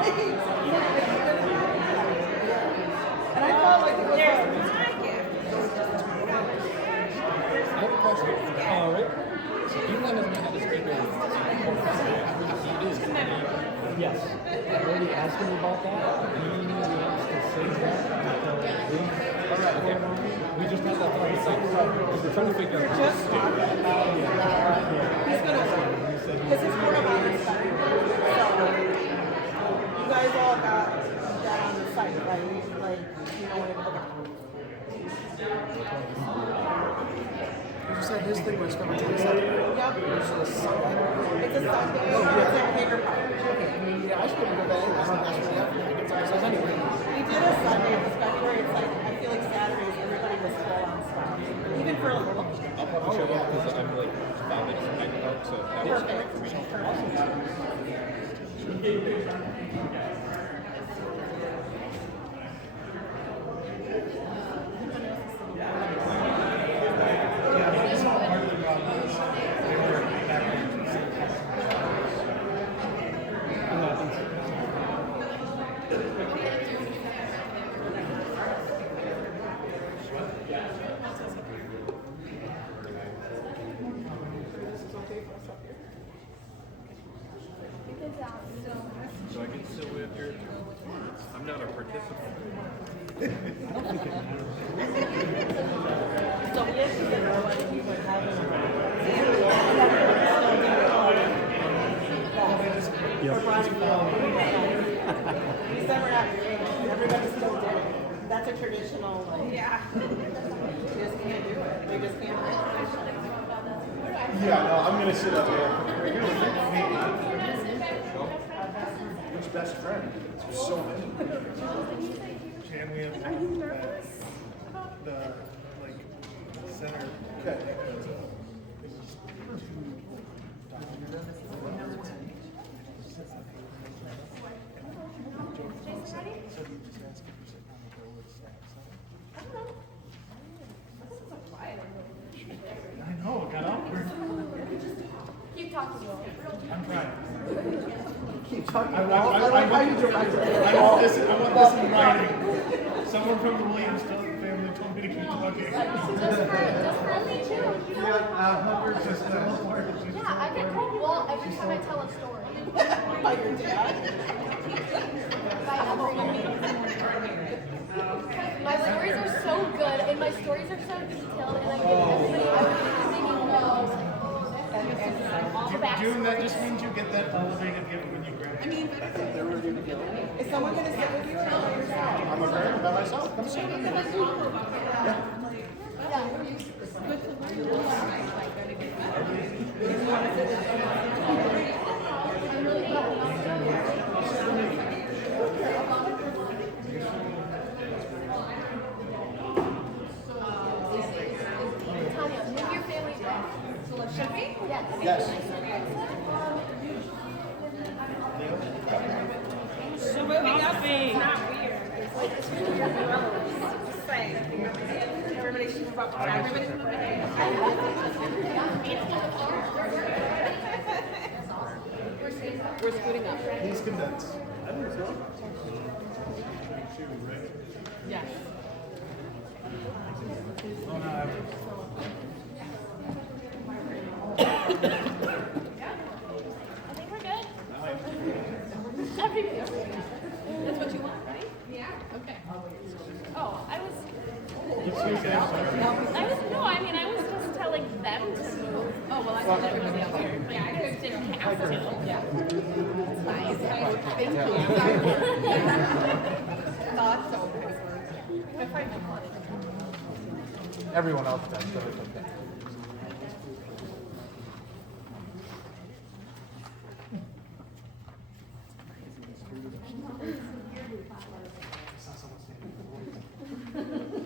And I felt like it was I have a question. Rick, so Elon doesn't have a speaker. Yes. I already asked him about that. He wants to say that until Okay. We just had that talk. Because we're trying to figure out. just talking about he's gonna because it's more about his site. So you guys all got that on the site, right? Like okay. You said his thing was coming 27th. Yep. It's a Sunday. It's a Sunday. Oh, yeah. It's at Hager Park. Yeah, I should go back in. That's what happened. Anyway. We did a Sunday. It was February. It's like I feel like Saturdays everybody was full on stuff. Even for a little. I'll probably show up because I'm like 5 minutes from Hyde Park, so that was great for me. So I can still live here? I'm not a participant. So we actually didn't know whether we were having we said we're not doing it. Everybody still did it. That's a traditional, like, yeah. They just can't do it. They just can't do it. Yeah, no, I'm gonna sit up here. Right here with me. Which best friend? There's so many. Can we have the like center? Okay. I know, it got awkward. Keep talking to him. I'm trying. Keep talking. I want this in writing. Someone from the Williams family told me to keep talking. Just for me too. You know? Hunter's just Yeah, I get told well every time I tell a story. By your dad? My stories are so good, and my stories are so detailed, and I give everybody everything you know. All the June, that backstories. just means you get that elevated gift when you graduate. Is someone going to sit with you or by yourself? I'm a parent by myself. Come sit. Tanya, move your family back. Should we? Yes. Yes. So moving up is not weird. It's really just saying. Everybody should move up. Everybody should move We're scooting up. Please condense. Yes. I think we're good. Everybody. That's what you want, right? Yeah. Okay. Oh, I was no, I mean I was just telling them to move. Oh, well, I told everybody else here. Yeah, I just didn't have to. Yeah. Nice. Thank you. Thought so. If I Everyone else does, so it's okay.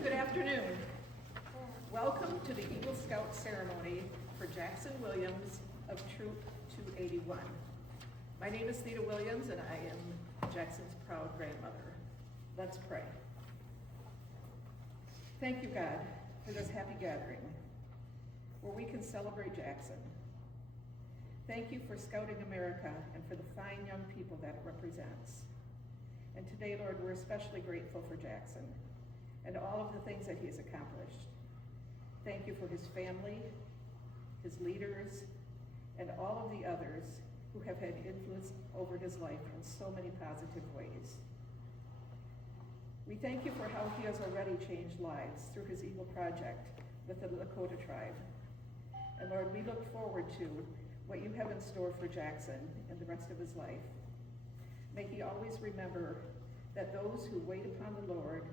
Good afternoon. Welcome to the Eagle Scout ceremony for Jackson Williams of Troop 281. My name is Theda Williams and I am Jackson's proud grandmother. Let's pray. Thank you, God, for this happy gathering where we can celebrate Jackson. Thank you for Scouting America and for the fine young people that it represents. And today, Lord, we're especially grateful for Jackson and all of the things that he has accomplished. Thank you for his family, his leaders, and all of the others who have had influence over his life in so many positive ways. We thank you for how he has already changed lives through his Eagle Project with the Lakota tribe. And Lord, we look forward to what you have in store for Jackson and the rest of his life. May he always remember that those who wait upon the Lord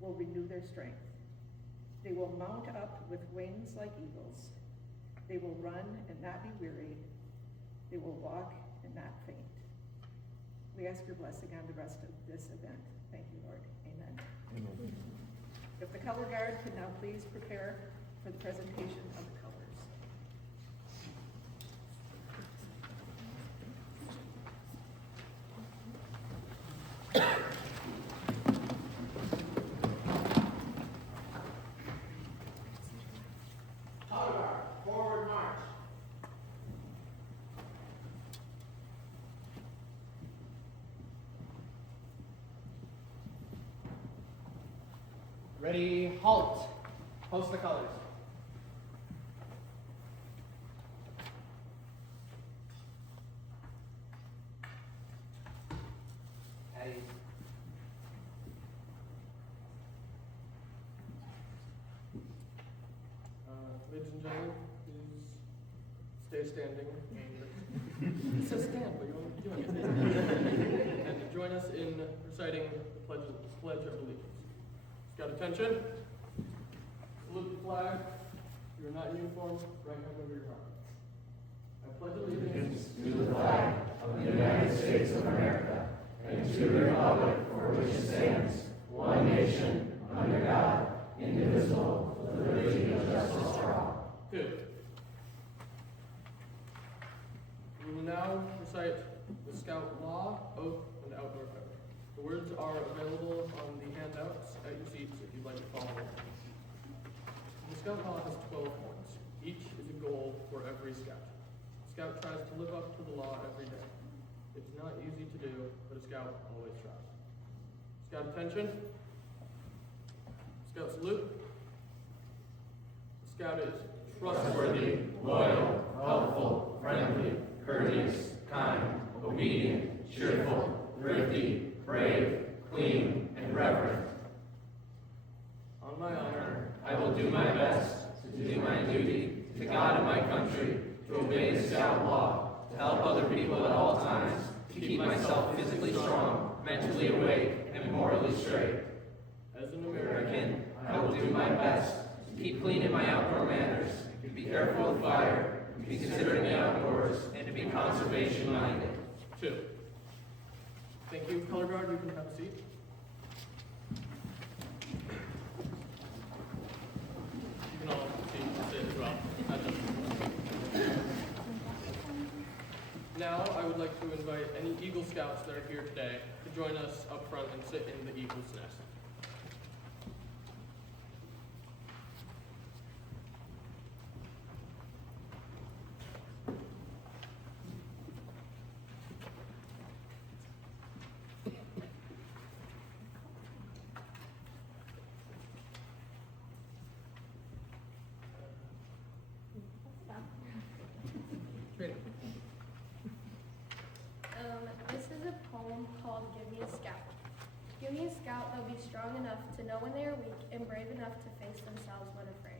will renew their strength. They will mount up with wings like eagles. They will run and not be weary. They will walk and not faint. We ask your blessing on the rest of this event. Thank you, Lord. Amen. Amen. If the color guard could now please prepare for the presentation of the colors. Forward march. Ready, halt. Post the colors. At ease. Ladies and gentlemen, please stay standing. It says stand, but you won't be doing it. And join us in reciting the Pledge of Allegiance. Scout attention. Salute the flag. If you are not in uniform, right hand over your heart. I pledge allegiance to the flag of the United States of America and to the republic for which it stands, one nation, under God, indivisible, with liberty and justice for all. 2. We will now recite the Scout Law, Oath, and Outdoor Code. The words are available on the handouts at your seats if you'd like to follow along. The Scout Law has 12 points. Each is a goal for every Scout. A Scout tries to live up to the law every day. It's not easy to do, but a Scout always tries. Scout attention. Scout salute. The Scout is Trustworthy, loyal, helpful, friendly, courteous, kind, obedient, cheerful, thrifty, brave, clean, and reverent. On my honor, I will do my best to do my duty to God and my country, to obey the Scout Law, to help other people at all times, to keep myself physically strong, mentally awake, and morally straight. as an American, American, I will do my best to keep clean in my outdoor manners, to be careful of fire, to be considerate in the outdoors, and to be conservation-minded. 2. Thank you. Color guard, you can have a seat. You can all sit as well. Now, I would like to invite any Eagle Scouts that are here today to join us up front and sit in the Eagle's Nest. This is a poem called Give Me a Scout. Give me a scout that'll be strong enough to know when they are weak and brave enough to face themselves when afraid.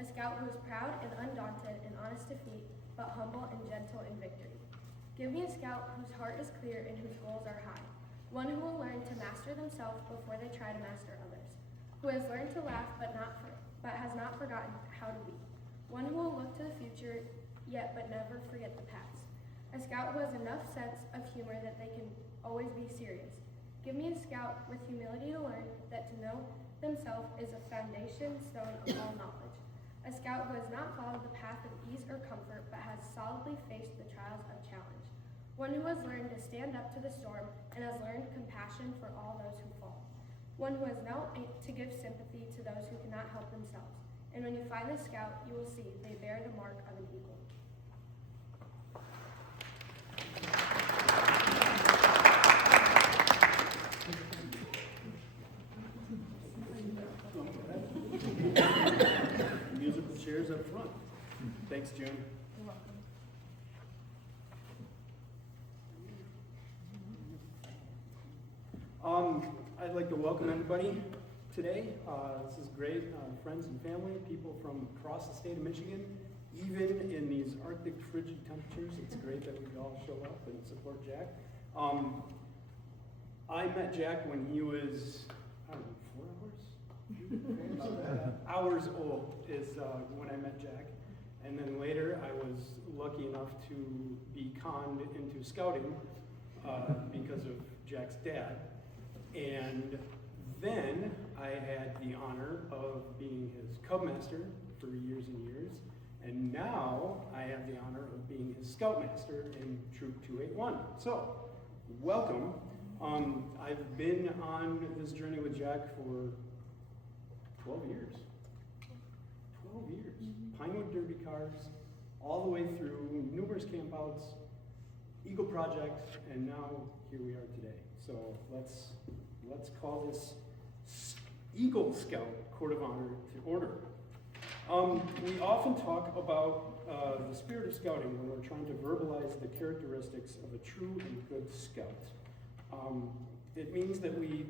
A scout who is proud and undaunted in honest defeat, but humble and gentle in victory. Give me a scout whose heart is clear and whose goals are high. One who will learn to master themselves before they try to master others. Who has learned to laugh but has not forgotten how to weep. One who will look to the future yet but never forget the past. A scout who has enough sense of humor that they can always be serious. Give me a scout with humility to learn that to know themselves is a foundation stone of all knowledge. A scout who has not followed the path of ease or comfort but has solidly faced the trials of challenge. One who has learned to stand up to the storm and has learned compassion for all those who fall. One who has knelt to give sympathy to those who cannot help themselves. And when you find the scout, you will see they bear the mark of an eagle. Thanks, June. You're welcome. I'd like to welcome everybody today. This is great. Friends and family, people from across the state of Michigan, even in these Arctic frigid temperatures, it's great that we could all show up and support Jack. I met Jack when he was, I don't know, 4 hours? Hours old is when I met Jack. And then later I was lucky enough to be conned into scouting because of Jack's dad. And then I had the honor of being his Cub Master for years and years. And now I have the honor of being his Scoutmaster in Troop 281. So, welcome. I've been on this journey with Jack for 12 years. 12 years. Pinewood Derby cars, all the way through numerous campouts, Eagle Project, and now here we are today. So let's call this Eagle Scout Court of Honor to order. We often talk about the spirit of scouting when we're trying to verbalize the characteristics of a true and good scout. It means that we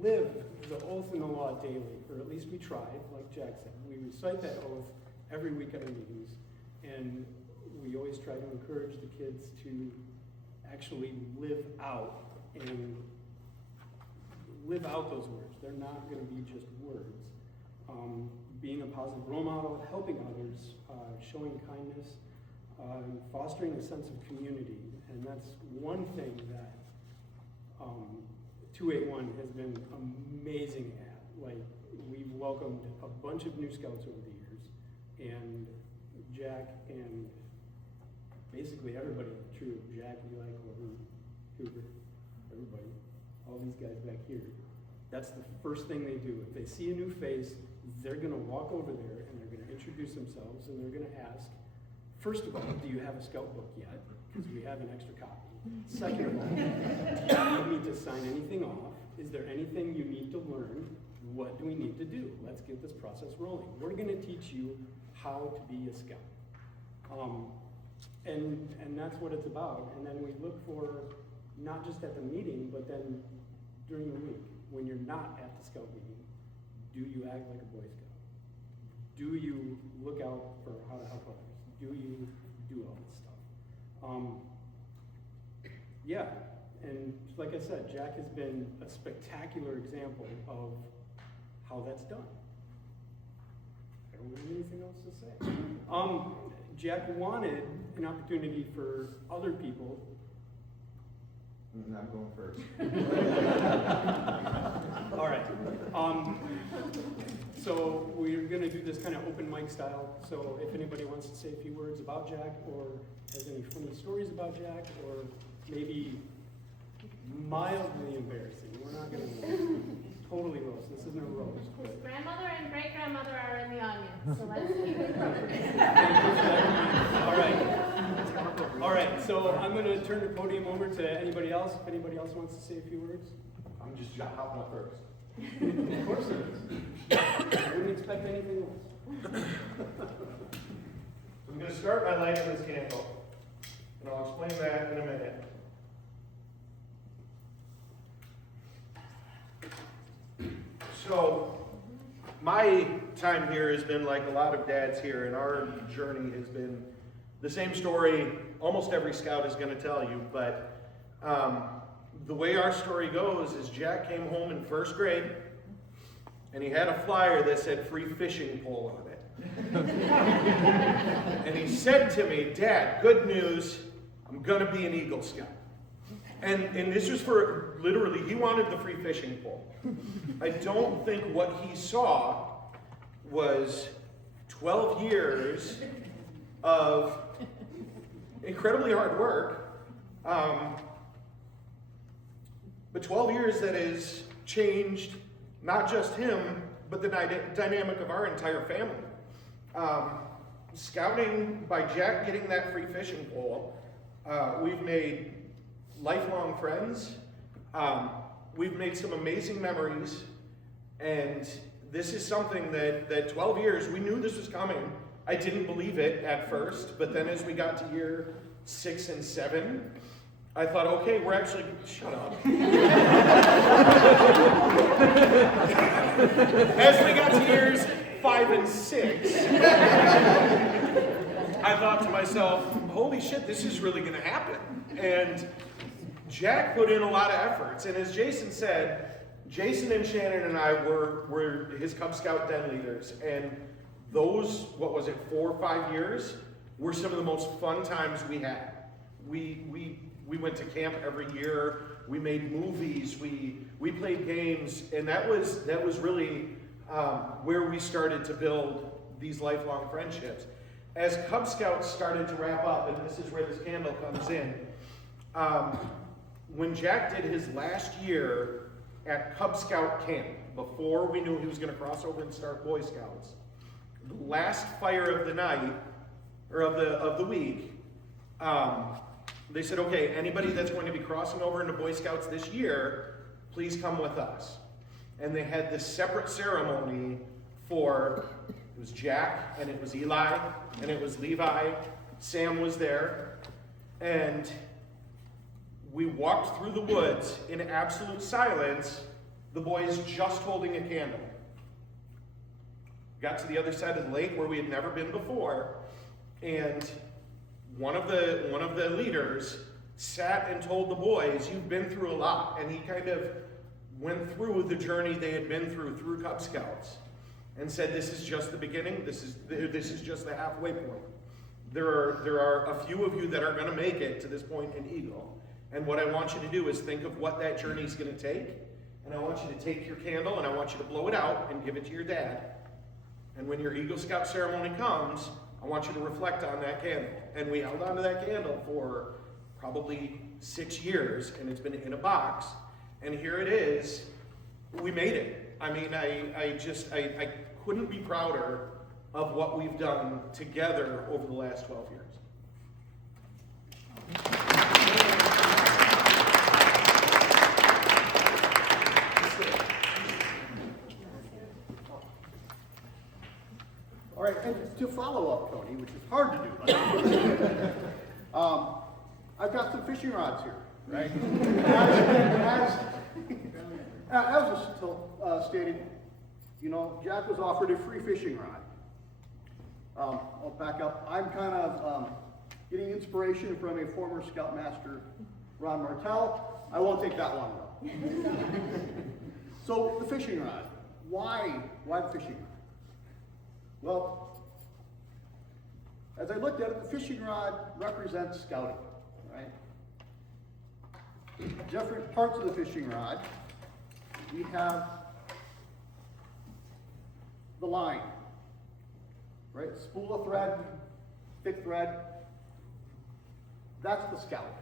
live the oath and the law daily, or at least we try, like Jack said. We recite that oath every week at our meetings, and we always try to encourage the kids to actually live out those words. They're not going to be just words. Being a positive role model, helping others, showing kindness, fostering a sense of community, and that's one thing that 281 has been amazing at. Like, we've welcomed a bunch of new scouts over the years, and Jack and basically everybody in the troop, Jack, Eli, Corbin, Cooper, everybody, all these guys back here, that's the first thing they do. If they see a new face, they're gonna walk over there and they're gonna introduce themselves and they're gonna ask, first of all, do you have a scout book yet? Because we have an extra copy. Second of all, do you need to sign anything off? Is there anything you need to learn? What do we need to do? Let's get this process rolling. We're gonna teach you how to be a scout. And that's what it's about. And then we look for, not just at the meeting, but then during the week, when you're not at the scout meeting, do you act like a Boy Scout? Do you look out for how to help others? Do you do all this stuff? Yeah, and like I said, Jack has been a spectacular example of how that's done. I don't have anything else to say. Jack wanted an opportunity for other people. I'm going first. All right. So we're going to do this kind of open mic style. So if anybody wants to say a few words about Jack, or has any funny stories about Jack, or maybe mildly embarrassing, we're not going to totally roast. This isn't a roast. His grandmother and great-grandmother are in the audience, so let's keep it appropriate. All right. All right, so I'm going to turn the podium over to anybody else. If anybody else wants to say a few words. I'm just hopping up first. Of course it is. I wouldn't expect anything else. I'm going to start my life in this candle, and I'll explain that in a minute. So, my time here has been like a lot of dads here, and our journey has been the same story almost every scout is going to tell you, but the way our story goes is Jack came home in first grade, and he had a flyer that said free fishing pole on it. And he said to me, "Dad, good news, I'm going to be an Eagle Scout." And this was for, literally, he wanted the free fishing pole. I don't think what he saw was 12 years of incredibly hard work, but 12 years that has changed not just him, but the dynamic of our entire family. Scouting, by Jack getting that free fishing pole, we've made lifelong friends. We've made some amazing memories, and this is something that 12 years, we knew this was coming. I didn't believe it at first, but then as we got to year 6 and 7, I thought, okay, we're actually, shut up. As we got to years 5 and 6, I thought to myself, holy shit, this is really gonna happen. And Jack put in a lot of efforts, and as Jason said, Jason and Shannon and I were his Cub Scout den leaders, and those, 4 or 5 years, were some of the most fun times we had. We went to camp every year, we made movies, we played games, and that was really where we started to build these lifelong friendships. As Cub Scouts started to wrap up, and this is where this candle comes in, when Jack did his last year at Cub Scout camp, before we knew he was going to cross over and start Boy Scouts, the last fire of the night, or of the week, they said, okay, anybody that's going to be crossing over into Boy Scouts this year, please come with us. And they had this separate ceremony for, it was Jack, and it was Eli, and it was Levi, Sam was there, and we walked through the woods in absolute silence, the boys just holding a candle. Got to the other side of the lake where we had never been before, and one of the leaders sat and told the boys, you've been through a lot, and he kind of went through the journey they had been through Cub Scouts, and said, this is just the beginning, this is just the halfway point. There are a few of you that are going to make it to this point in Eagle, and what I want you to do is think of what that journey is going to take, and I want you to take your candle and I want you to blow it out and give it to your dad, and when your Eagle Scout ceremony comes, I want you to reflect on that candle. And we held on to that candle for probably 6 years, and it's been in a box, and here it is. We made it. I mean, I couldn't be prouder of what we've done together over the last 12 years. All right, and to follow up, Tony, which is hard to do, by the way, I've got some fishing rods here, right? As was stated, you know, Jack was offered a free fishing rod. I'll back up. I'm kind of getting inspiration from a former Scoutmaster, Ron Martell. I won't take that one, though. So, the fishing rod. Why the fishing rod? Well, as I looked at it, the fishing rod represents scouting, right? Different parts of the fishing rod. We have the line, right? Spool of thread, thick thread. That's the scout.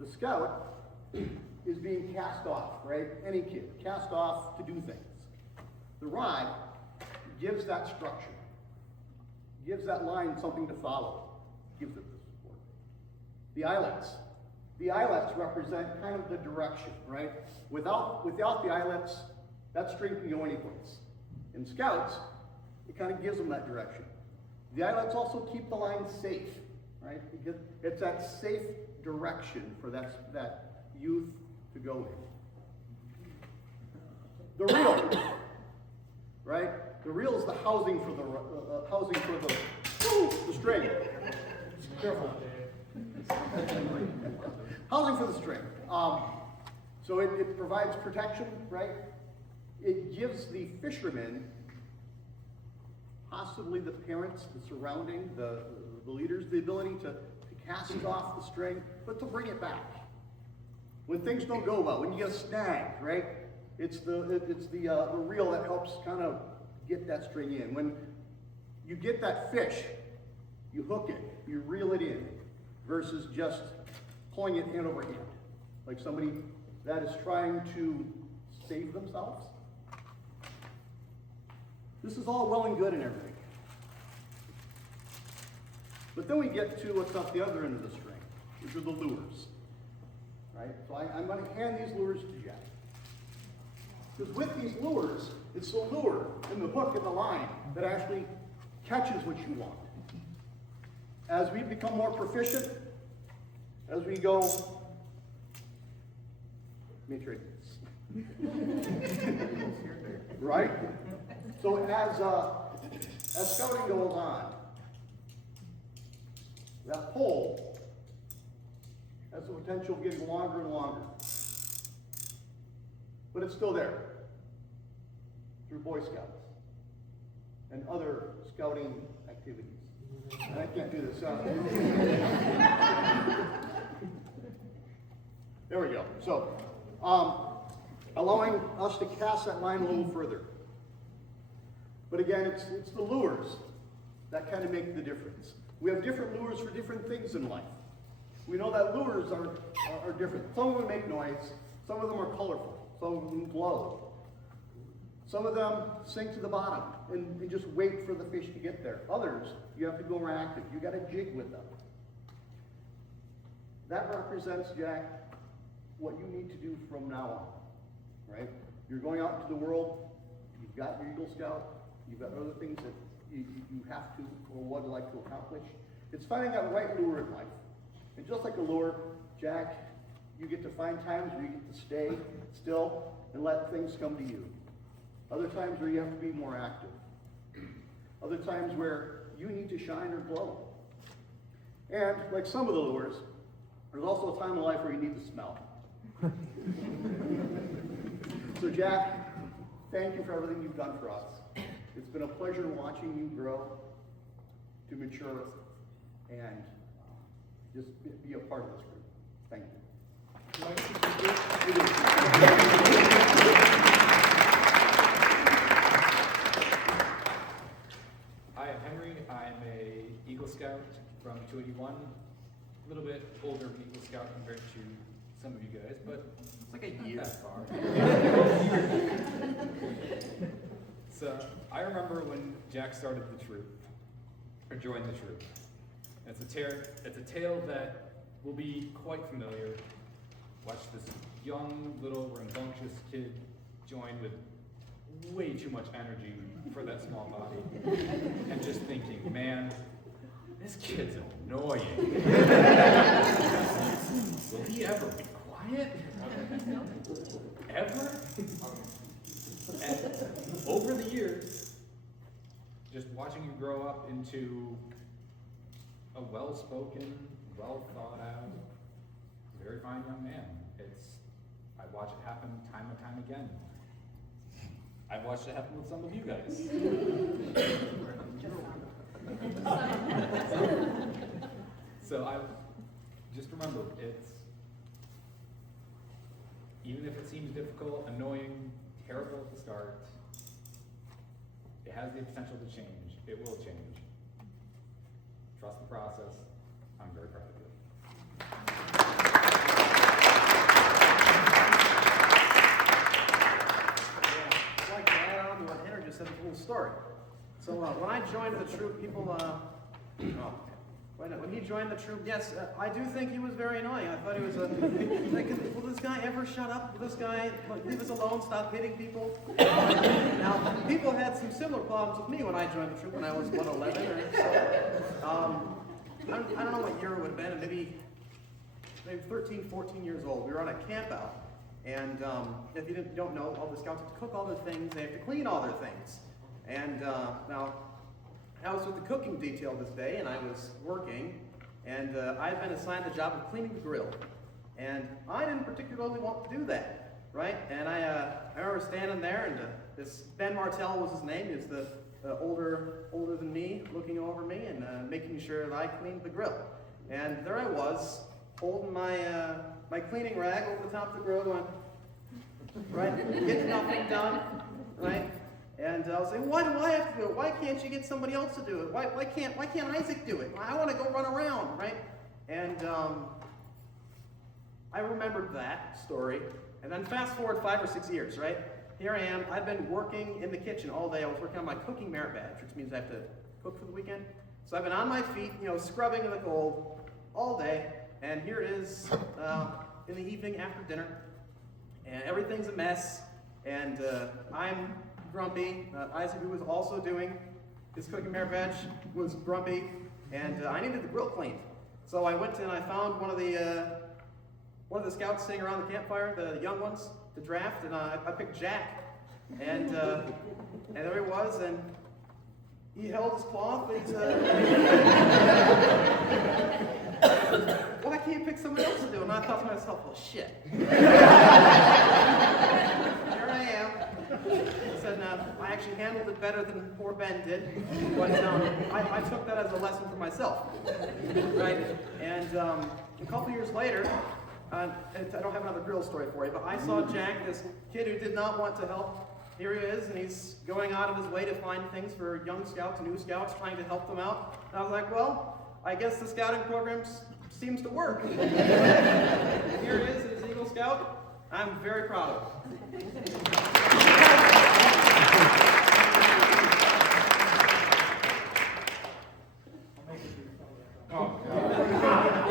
The scout is being cast off, right? Any kid, cast off to do things. The rod gives that structure, gives that line something to follow, gives it the support. The eyelets represent kind of the direction, right? Without the eyelets, that string can go any place. In Scouts, it kind of gives them that direction. The eyelets also keep the line safe, right? It's that safe direction for that youth to go in. The reel, right? The reel is the housing for the string. Careful. Housing for the string. So it provides protection, right? It gives the fishermen, possibly the parents, the surrounding, the leaders, the ability to cast off the string, but to bring it back. When things don't go well, when you get snagged, right? It's the reel that helps kind of get that string in. When you get that fish, you hook it, you reel it in, versus just pulling it hand over hand, like somebody that is trying to save themselves. This is all well and good and everything. But then we get to what's up the other end of the string, which are the lures, right? So I'm going to hand these lures to Jack. Because with these lures, it's the lure and the hook and the line that actually catches what you want. As we become more proficient, as we go, let me trade this. Right? So as scouting goes on, that pole has the potential of getting longer and longer. But it's still there through Boy Scouts and other scouting activities. And I can't do this. There we go. So, allowing us to cast that line a little further. But again, it's the lures that kind of make the difference. We have different lures for different things in life. We know that lures are different. Some of them make noise. Some of them are colorful. Some of them glow. Some of them sink to the bottom and just wait for the fish to get there. Others, you have to go more active. You got to jig with them. That represents, Jack, what you need to do from now on, right? You're going out into the world. You've got your Eagle Scout. You've got other things that you have to or would like to accomplish. It's finding that right lure in life. And just like a lure, Jack, you get to find times where you get to stay still and let things come to you. Other times where you have to be more active. Other times where you need to shine or glow. And like some of the lures, there's also a time in life where you need to smell. So Jack, thank you for everything you've done for us. It's been a pleasure watching you grow to mature and just be a part of this group. Thank you. Hi, I'm Henry. I'm a Eagle Scout from 281. A little bit older Eagle Scout compared to some of you guys, but it's like a year that far. So I remember when Jack started the troop, or joined the troop. It's a tale that will be quite familiar. Watch this young, little, rambunctious kid join with way too much energy for that small body. And just thinking, man, this kid's annoying. Will he ever be quiet? Ever? And over the years, just watching you grow up into a well-spoken, well-thought-out, very fine young man. I watch it happen time and time again. I've watched it happen with some of you guys. So I just remember, even if it seems difficult, annoying, terrible at the start, it has the potential to change. It will change. Trust the process. I'm very proud of you. I'd like to add on to what Henry just said, a little story. So when I joined the troop, when he joined the troop, yes, I do think he was very annoying. I thought he was like, will this guy ever shut up? Will this guy leave us alone, stop hitting people? Now, people had some similar problems with me when I joined the troop when I was, 11 or so. I don't know what year it would have been, maybe 13, 14 years old. We were on a camp out. And if you don't know, all the scouts have to cook all their things, they have to clean all their things. And now, I was with the cooking detail this day, and I was working, and I'd been assigned the job of cleaning the grill. And I didn't particularly want to do that, right? And I remember standing there, and this Ben Martell was his name. He was the older than me, looking over me and making sure that I cleaned the grill. And there I was, holding my my cleaning rag over the top of the grill, going, right, getting nothing done, right? And I was saying, why do I have to do it? Why can't you get somebody else to do it? Why can't Isaac do it? I want to go run around, right? And I remembered that story. And then fast forward 5 or 6 years, right? Here I am. I've been working in the kitchen all day. I was working on my cooking merit badge, which means I have to cook for the weekend. So I've been on my feet, scrubbing in the cold all day. And here it is in the evening after dinner. And everything's a mess. And I'm grumpy. Isaac, who was also doing his cookie merit badge was grumpy, and I needed the grill cleaned. So I went and I found one of the scouts sitting around the campfire, the young ones, to draft, and I picked Jack. And there he was, and he held his cloth, and he's, why can't you pick someone else to do it? And I thought to myself, well, shit. Here I am. I said, I actually handled it better than poor Ben did, but I took that as a lesson for myself, right? And a couple years later, I don't have another grill story for you, but I saw Jack, this kid who did not want to help. Here he is, and he's going out of his way to find things for young scouts and new scouts, trying to help them out. And I was like, well, I guess the scouting program seems to work. And here he is, his Eagle Scout. I'm very proud of him.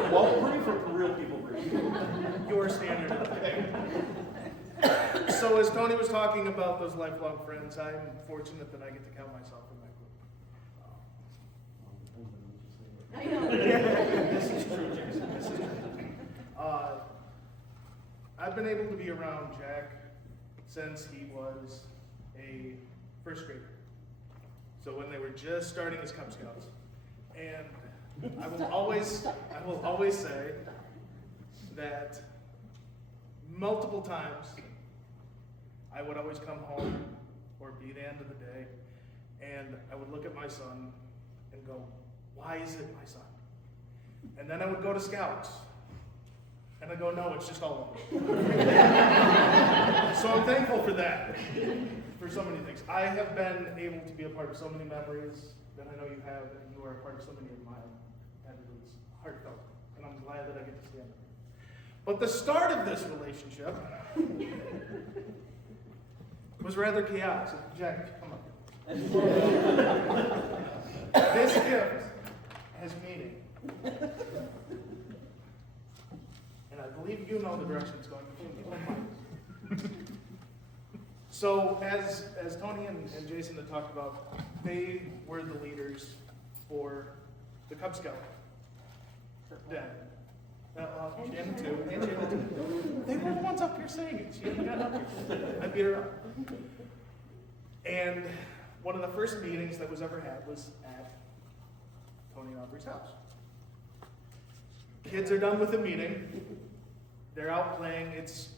Well, brief for real people, brief. Your standard. So as Tony was talking about those lifelong friends, I'm fortunate that I get to count myself in that group. I know. This is true, Jason. This is true. I've been able to be around Jack since he was a first grader. So when they were just starting as Cub Scouts. And I will always say that multiple times I would always come home or be the end of the day, and I would look at my son and go, why is it my son? And then I would go to Scouts, and I go, no, it's just all over. So I'm thankful for that, for so many things. I have been able to be a part of so many memories that I know you have, and you are a part of so many of mine, and it was heartfelt, and I'm glad that I get to stand up here. But the start of this relationship was rather chaotic. So Jack, come up. This gift has meaning. And I believe you know the direction it's going. So as Tony and Jason had talked about, they were the leaders for the Cub Scout den. Shannon too. And Shannon too. They were the ones up here saying it. Shannon got up here. I beat her up. And one of the first meetings that was ever had was at Tony and Aubrey's house. Kids are done with the meeting. They're out playing. It's,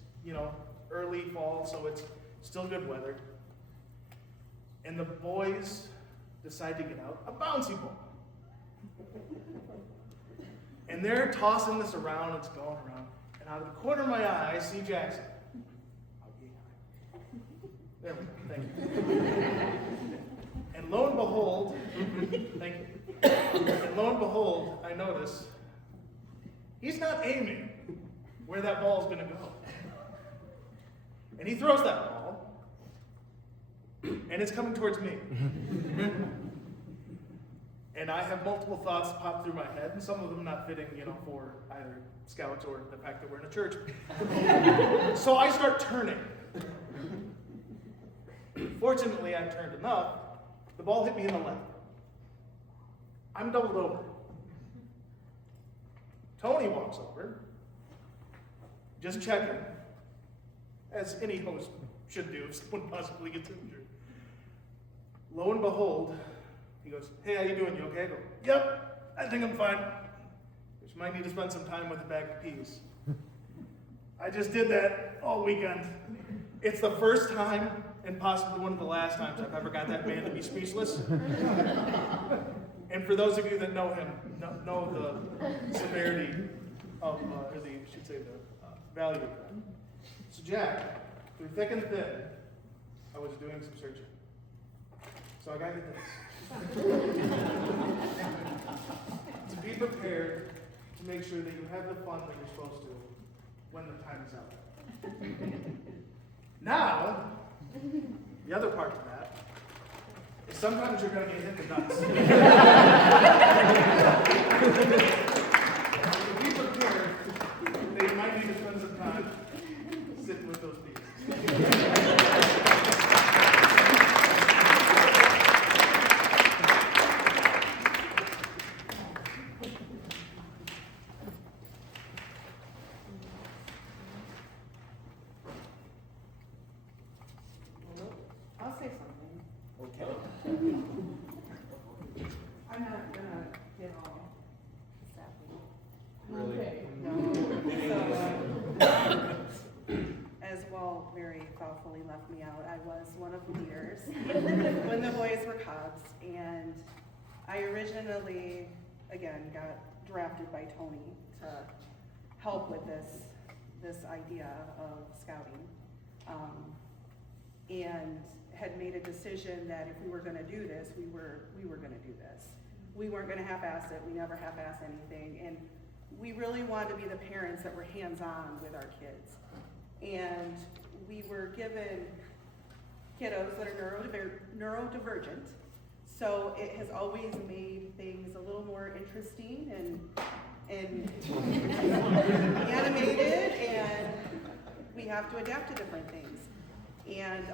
early fall, so it's still good weather. And the boys decide to get out a bouncy ball. And they're tossing this around, it's going around. And out of the corner of my eye, I see Jackson. There we go, thank you. And lo and behold, thank you. And lo and behold, I notice he's not aiming where that ball's gonna go. And he throws that ball, and it's coming towards me. And I have multiple thoughts pop through my head, and some of them not fitting, for either Scouts or the fact that we're in a church. So I start turning. Fortunately, I turned enough. The ball hit me in the leg. I'm doubled over. Tony walks over, just checking, as any host should do if someone possibly gets injured. Lo and behold, he goes, hey, how you doing? You okay? I go, yep, I think I'm fine. Which might need to spend some time with a bag of peas. I just did that all weekend. It's the first time, and possibly one of the last times I've ever got that man to be speechless. And for those of you that know him, know the severity of, or the, I should say the value of that. So Jack, through thick and thin, I was doing some searching. So I got you this. To be prepared to make sure that you have the fun that you're supposed to when the time is out. Now, the other part of that is sometimes you're going to get hit in the nuts. To be prepared that you might need to spend some time sitting with those pieces. as Walt very thoughtfully left me out, I was one of the leaders when the boys were Cubs, and I originally, again, got drafted by Tony to help with this idea of scouting, and had made a decision that if we were going to do this, we were going to do this. We weren't going to half-ass it. We never half-ass anything, and we really wanted to be the parents that were hands-on with our kids. And we were given kiddos that are neurodivergent, so it has always made things a little more interesting and animated, and we have to adapt to different things. And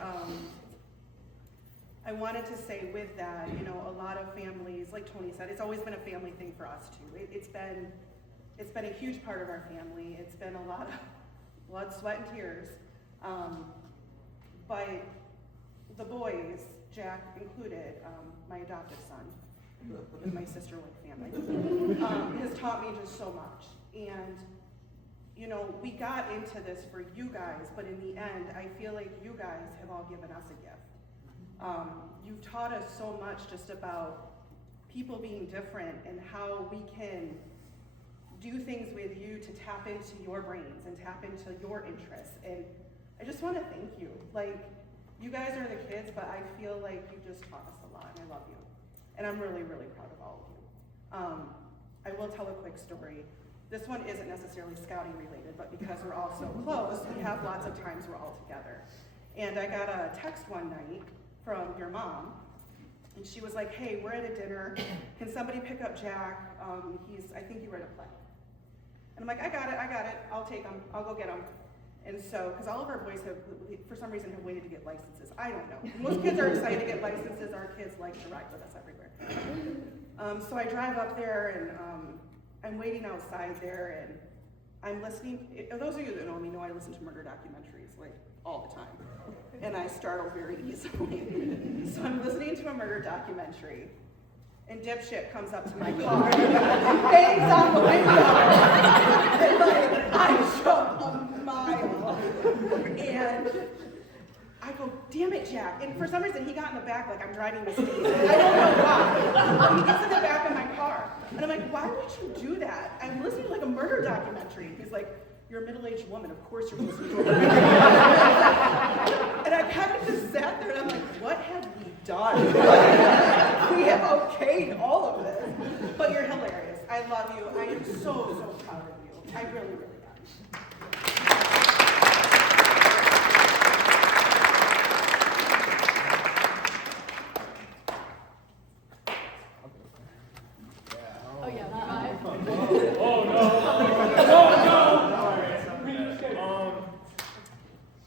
I wanted to say with that, you know, a lot of families, like Tony said, it's always been a family thing for us too. It's been a huge part of our family. It's been a lot of blood, sweat, and tears. But the boys, Jack included, my adoptive son, and my sister-like family, has taught me just so much. And, you know, we got into this for you guys, but in the end, I feel like you guys have all given us a gift. You've taught us so much just about people being different and how we can do things with you to tap into your brains and tap into your interests. And I just want to thank you. Like, you guys are the kids, but I feel like you just taught us a lot, and I love you. And I'm really, really proud of all of you. I will tell a quick story. This one isn't necessarily scouting related, but because we're all so close, we have lots of times we're all together. And I got a text one night from your mom, and she was like, hey, we're at a dinner. Can somebody pick up Jack? I think he read a play. And I'm like, I got it, I'll take him, I'll go get him. And so, because all of our boys have, for some reason, have waited to get licenses. I don't know. Most kids are excited to get licenses. Our kids like to ride with us everywhere. So I drive up there, and I'm waiting outside there, and I'm listening. Those of you that know me know I listen to murder documentaries, like, all the time. And I startle very easily. So I'm listening to a murder documentary, and dipshit comes up to my car, bangs on the window, and like, I jump a mile. And I go, damn it, Jack. And for some reason, he got in the back like I'm driving Mercedes. I don't know why. He gets in the back of my car. And I'm like, why would you do that? I'm listening to like a murder documentary. He's like, you're a middle-aged woman. Of course you're listening to a murder documentary. And I kind of just sat there and I'm like, what have we done? We have okayed all of this. But you're hilarious. I love you. I am so, so proud of you. I really, really am.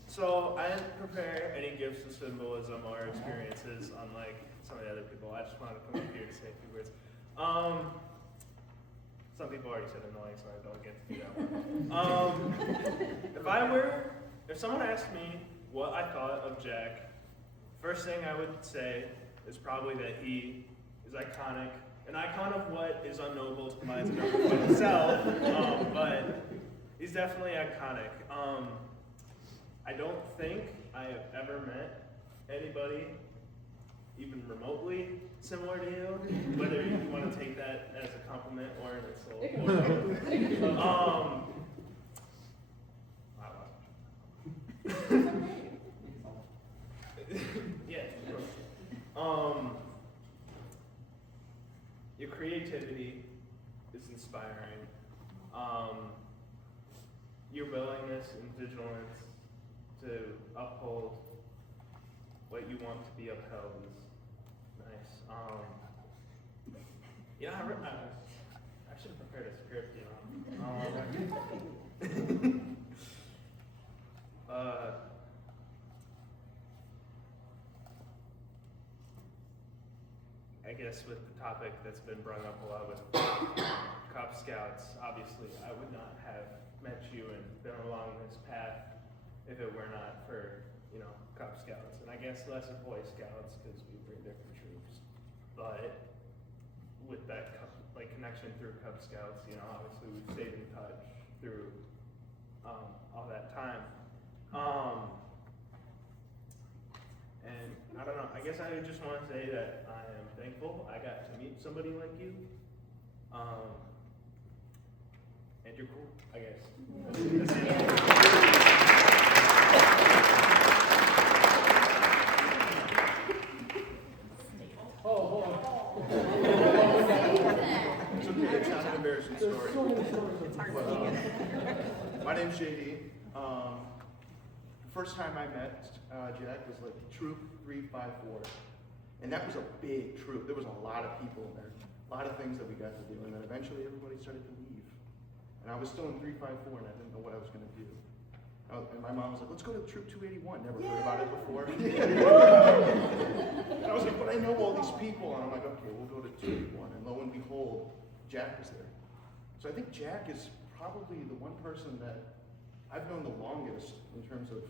So I didn't prepare any gifts of symbolism or experiences, unlike some of the other people. I just wanted to come up here to say a few words. Some people already said annoying, so I don't get to do that one. If someone asked me what I thought of Jack, first thing I would say is probably that he is iconic. An icon of what is unknowable to my himself, but he's definitely iconic. I don't think I have ever met anybody even remotely similar to you, whether you want to take that as a compliment or an insult. Yeah. Your creativity is inspiring. Your willingness and vigilance to uphold what you want to be upheld is nice. Yeah, I should have prepared a script, you know. I guess with the topic that's been brought up a lot with Cub Scouts, obviously I would not have met you and been along this path if it were not for, you know, Cub Scouts. And I guess less of Boy Scouts because we bring different troops. But with that connection through Cub Scouts, you know, obviously we've stayed in touch through all that time. And I don't know, I guess I just want to say that I am thankful I got to meet somebody like you. And you're cool, I guess. It's okay, it's not an embarrassing story. My name's JD. The first time I met Jack was like Troop 354. And that was a big troop. There was a lot of people in there, a lot of things that we got to do. And then eventually everybody started to leave. And I was still in 354 and I didn't know what I was going to do. And my mom was like, let's go to Troop 281. Never heard about it before. And I was like, but I know all these people. And I'm like, okay, we'll go to 281. And lo and behold, Jack was there. So I think Jack is probably the one person that I've known the longest in terms of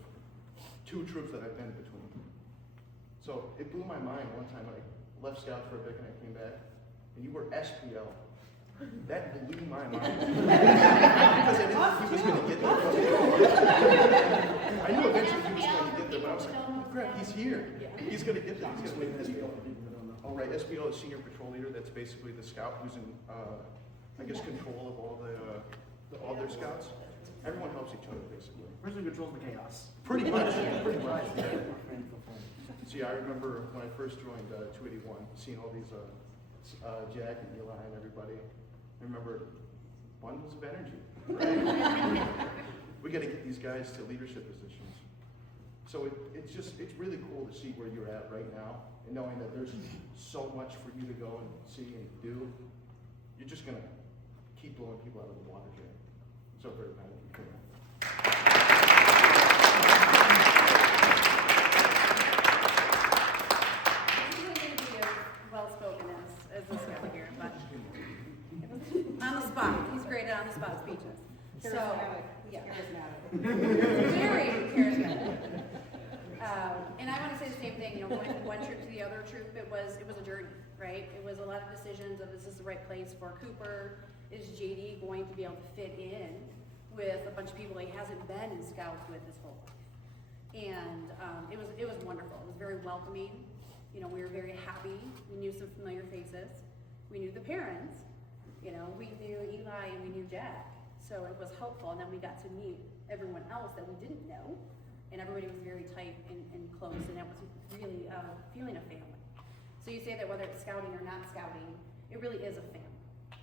two troops that I've been between. So it blew my mind one time I left Scouts for a bit and I came back, and you were SPL. That blew my mind. Because I didn't think he was going to get there. I knew eventually he was going to get there, but I was like, oh crap, he's here. He's going to get there. He's going to get there. Oh right, SPL is Senior Patrol Leader. That's basically the scout who's in, I guess, control of all their scouts. Everyone helps each other, basically. Person who controls the chaos. Pretty much, pretty much. See, I remember when I first joined 281, seeing all these Jack and Eli and everybody. I remember bundles of energy, right? We got to get these guys to leadership positions. So it's really cool to see where you're at right now, and knowing that there's so much for you to go and see and do. You're just gonna keep blowing people out of the water, Jack. So very proud of you. Well-spoken as this guy here, but on the spot. He's great at on-the-spot speeches. Charismatic. Yeah. Charismatic. Very charismatic. And I want to say the same thing. You know, going from one troop to the other troop, it was a journey, right? It was a lot of decisions of, is this the right place for Cooper? Is JD going to be able to fit in with a bunch of people he hasn't been in Scouts with his whole life? And it was wonderful. It was very welcoming. You know, we were very happy. We knew some familiar faces. We knew the parents. You know, we knew Eli and we knew Jack. So it was helpful. And then we got to meet everyone else that we didn't know. And everybody was very tight and close. And it was really feeling a family. So you say that whether it's scouting or not scouting, it really is a family.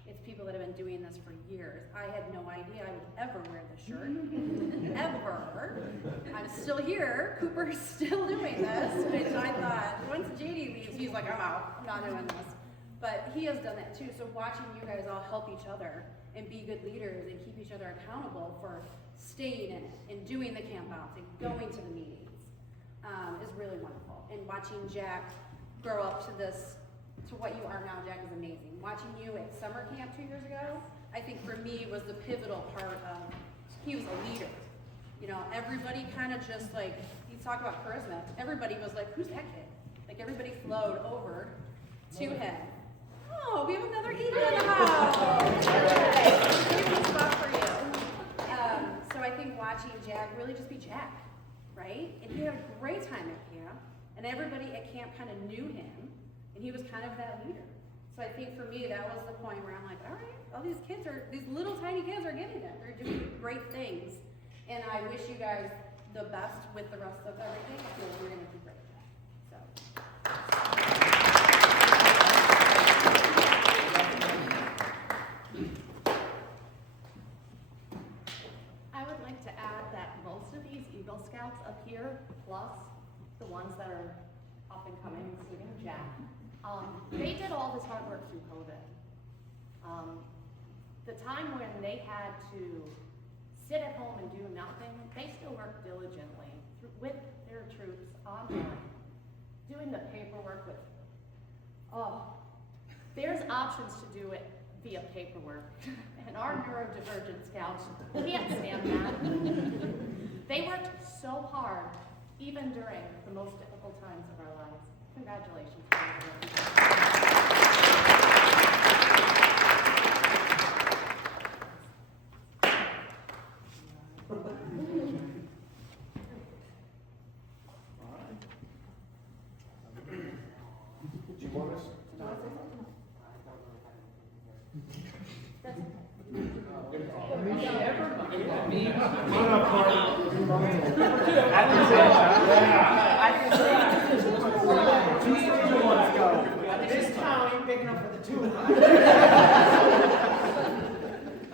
It's people that have been doing this for years. I had no idea I would ever wear this shirt. Ever. I'm still here. Cooper's still doing this, which I thought, once JD leaves, he's like, I'm out. I'm not doing this. But he has done that too. So watching you guys all help each other and be good leaders and keep each other accountable for staying in it and doing the campouts and going to the meetings is really wonderful. And watching Jack grow up to this, to what you are now, Jack, is amazing. Watching you at summer camp 2 years ago, I think for me was the pivotal part of, he was a leader. You know, everybody kind of just like, you talk about charisma, everybody was like, who's that kid? Like everybody flowed over to him. Oh, we have another Ethan in the house. Here's a spot for you. So I think watching Jack really just be Jack, right? And he had a great time at camp, and everybody at camp kind of knew him. And he was kind of that leader. So I think for me, that was the point where I'm like, all right, all these kids are, these little tiny kids are getting it. They're doing great things. And I wish you guys the best with the rest of everything. I feel like we're going to do great. So. I would like to add that most of these Eagle Scouts up here, plus the ones that are up and coming, including Jack, they did all this hard work through COVID. The time when they had to sit at home and do nothing, they still worked diligently with their troops online, doing the paperwork with, there's options to do it via paperwork. And our neurodivergent scouts can't stand that. They worked so hard, even during the most difficult times of our lives. Congratulations. This town ain't big enough for the two of us.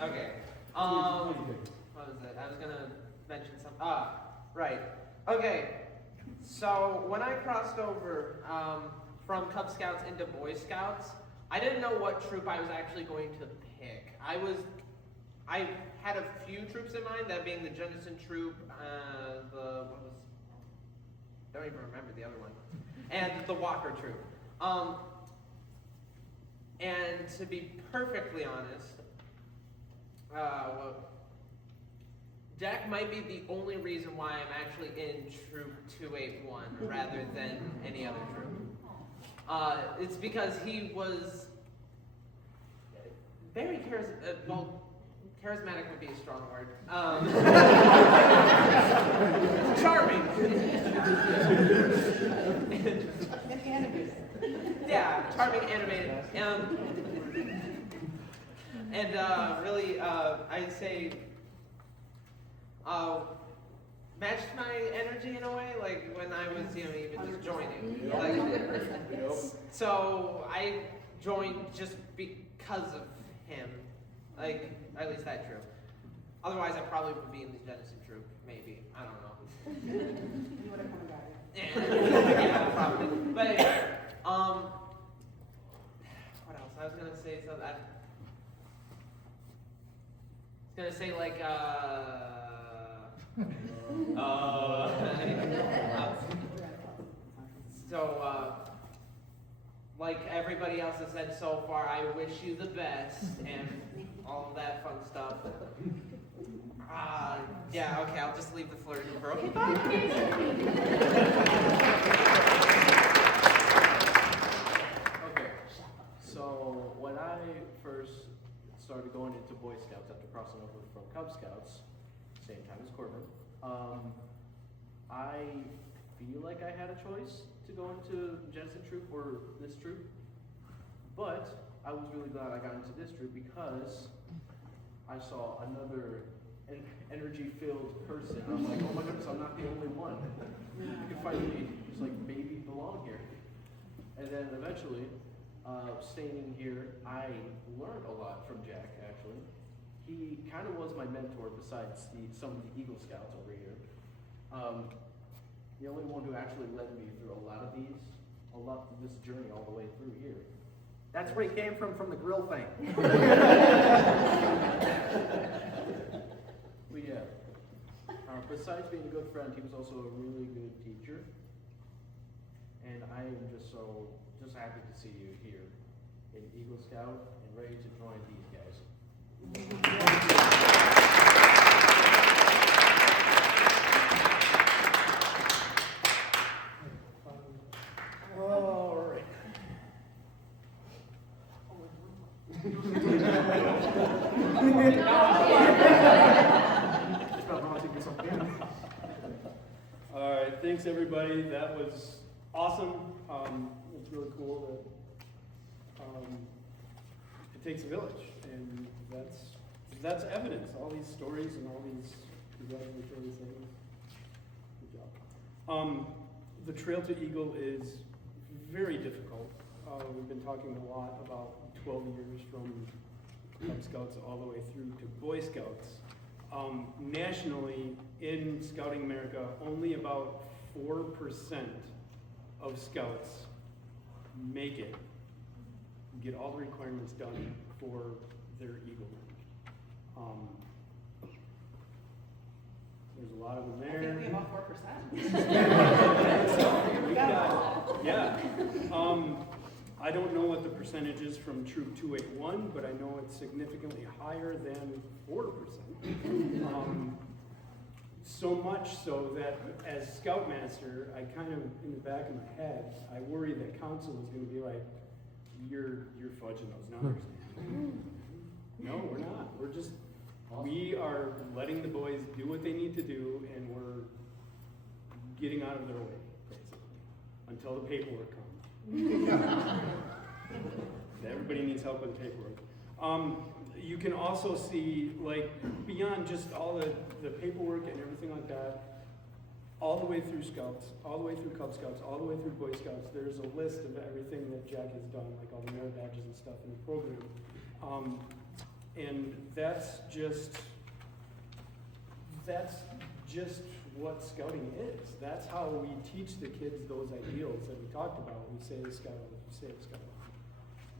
Okay. What was it? I was gonna mention something. Right. Okay. So when I crossed over from Cub Scouts into Boy Scouts, I didn't know what troop I was actually going to pick. I had a few troops in mind, that being the Jennison troop, don't even remember the other one, and the Walker troop. And to be perfectly honest, Jack might be the only reason why I'm actually in Troop 281 rather than any other troop. It's because he was very charismatic would be a strong word. Charming. And animated. Yeah, charming, animated. Really, I'd say, matched my energy in a way, like when I was, even just joining. So I joined just because of him, like, at least that troop. Otherwise, I probably would be in the Jennison troop, maybe. I don't know. You would have come and got it. Yeah, probably. But anyway, what else? I was gonna say something. I was gonna say like like everybody else has said so far, I wish you the best and all of that fun stuff. Yeah, okay, I'll just leave the floor to Cooper. Okay, bye. Okay, so when I first started going into Boy Scouts after crossing over from Cub Scouts, same time as Corbin, I feel like I had a choice to go into Jennison troop or this troop, but I was really glad I got into this troop because I saw another energy-filled person. I'm like, oh my goodness, I'm not the only one. You can finally just like maybe belong here. And then eventually, staying here, I learned a lot from Jack, actually. He kind of was my mentor besides some of the Eagle Scouts over here. The only one who actually led me through a lot of this journey all the way through here. That's where he came from the grill thing. But yeah, besides being a good friend, he was also a really good teacher. And I am just happy to see you here in Eagle Scout and ready to join these guys. All right. All right, thanks everybody. That was awesome. It's really cool that it takes a village, and that's evidence. All these stories and all these congratulatory things. Good job. The Trail to Eagle is very difficult. We've been talking a lot about 12 years from Cub Scouts all the way through to Boy Scouts. Nationally, in Scouting America, only about 4% of Scouts make it, get all the requirements done for their Eagle. There's a lot of them there. I think we about 4%. Yeah. I don't know what the percentage is from Troop 281, but I know it's significantly higher than 4%. So much so that as Scoutmaster, I kind of, in the back of my head, I worry that council is going to be like, you're fudging those numbers, man. No, we're not. We are letting the boys do what they need to do, and we're getting out of their way, basically, until the paperwork comes. Everybody needs help with the paperwork. you can also see, like, beyond just all the paperwork and everything like that, all the way through Scouts, all the way through Cub Scouts, all the way through Boy Scouts, there's a list of everything that Jack has done, like all the merit badges and stuff in the program. And that's just what scouting is. That's how we teach the kids those ideals that we talked about. We say the scout, we say the scout.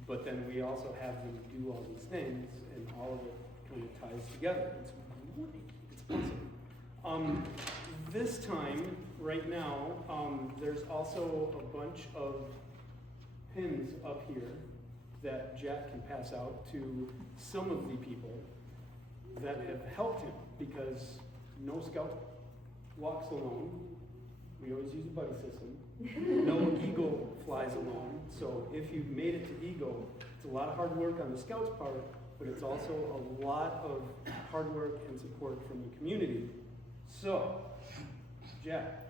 But then we also have them do all these things, and all of it kind of ties together. It's really, it's awesome. This time, right now, there's also a bunch of pins up here that Jack can pass out to some of the people that have helped him, because no scout walks alone. We always use a buddy system. No eagle flies alone. So if you've made it to Eagle, it's a lot of hard work on the scouts' part, but it's also a lot of hard work and support from the community. So, Jack,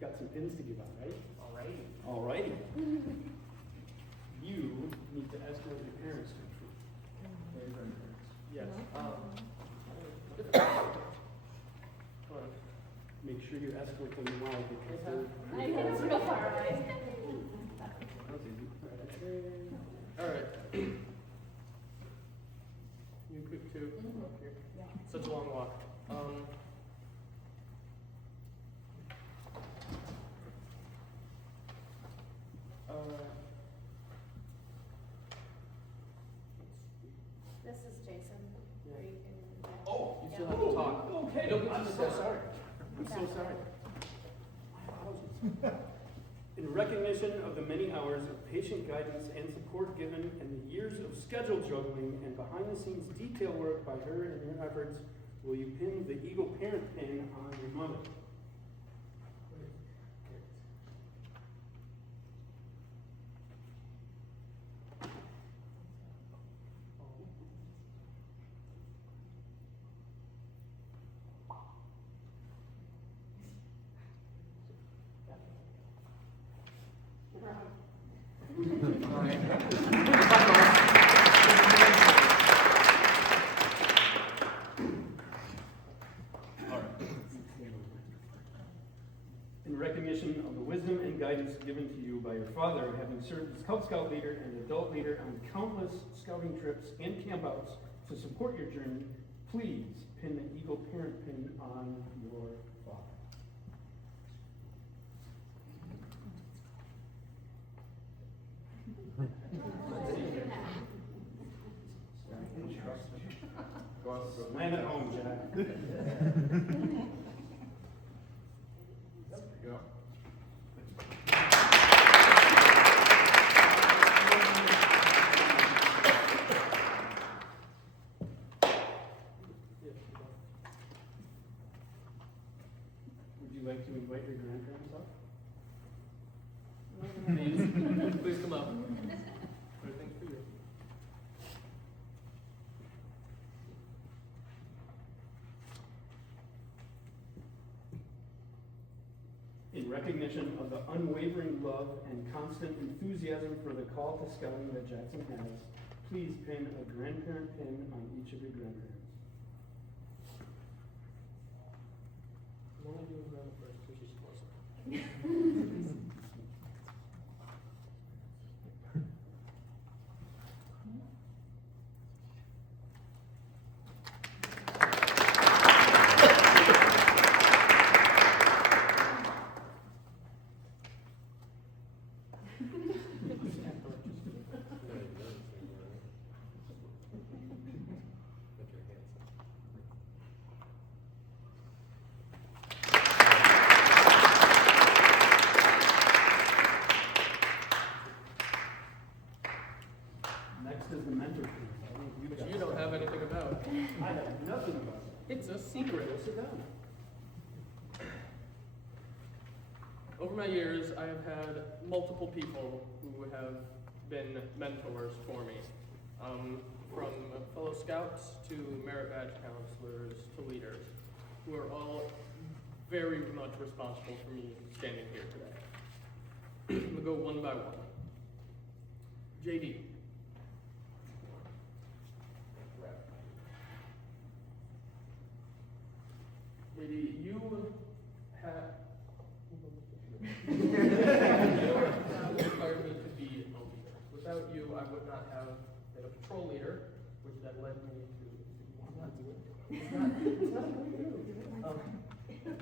got some pins to give out, right? Alrighty. You need to escort your parents to the troop. Yes. Make sure you escort them well, because they're... I know, it's real far away. Alright. You quick too. Up here. Such a long walk. This is Jason. Where you can, Oh, you still have to talk. Okay, You don't I'm get to so say- sorry. I'm so sorry. My apologies. In recognition of the many hours of patient guidance and support given, and the years of schedule juggling and behind-the-scenes detail work by her and your efforts, will you pin the Eagle Parent pin on your mother? In recognition of the wisdom and guidance given to you by your father, having served as Cub Scout leader and adult leader on countless scouting trips and campouts to support your journey, please pin the Eagle Parent pin on your father. Slam it home, Jack. There you go. Would you like to invite your grandparents up? Please, please come up. Everything's for you. In recognition of the unwavering love and constant enthusiasm for the call to scouting that Jackson has, please pin a grandparent pin on each of your grandparents. I'm only doing Grandma first because she's closer. Next is the mentor pin. I don't know if Which got you don't started. have anything about. I have nothing about it. It's a secret. Go sit down. Over my years, I have had multiple people who have been mentors for me. From fellow scouts to merit badge counselors to leaders, who are all very much responsible for me standing here today. I'm gonna go one by one. JD.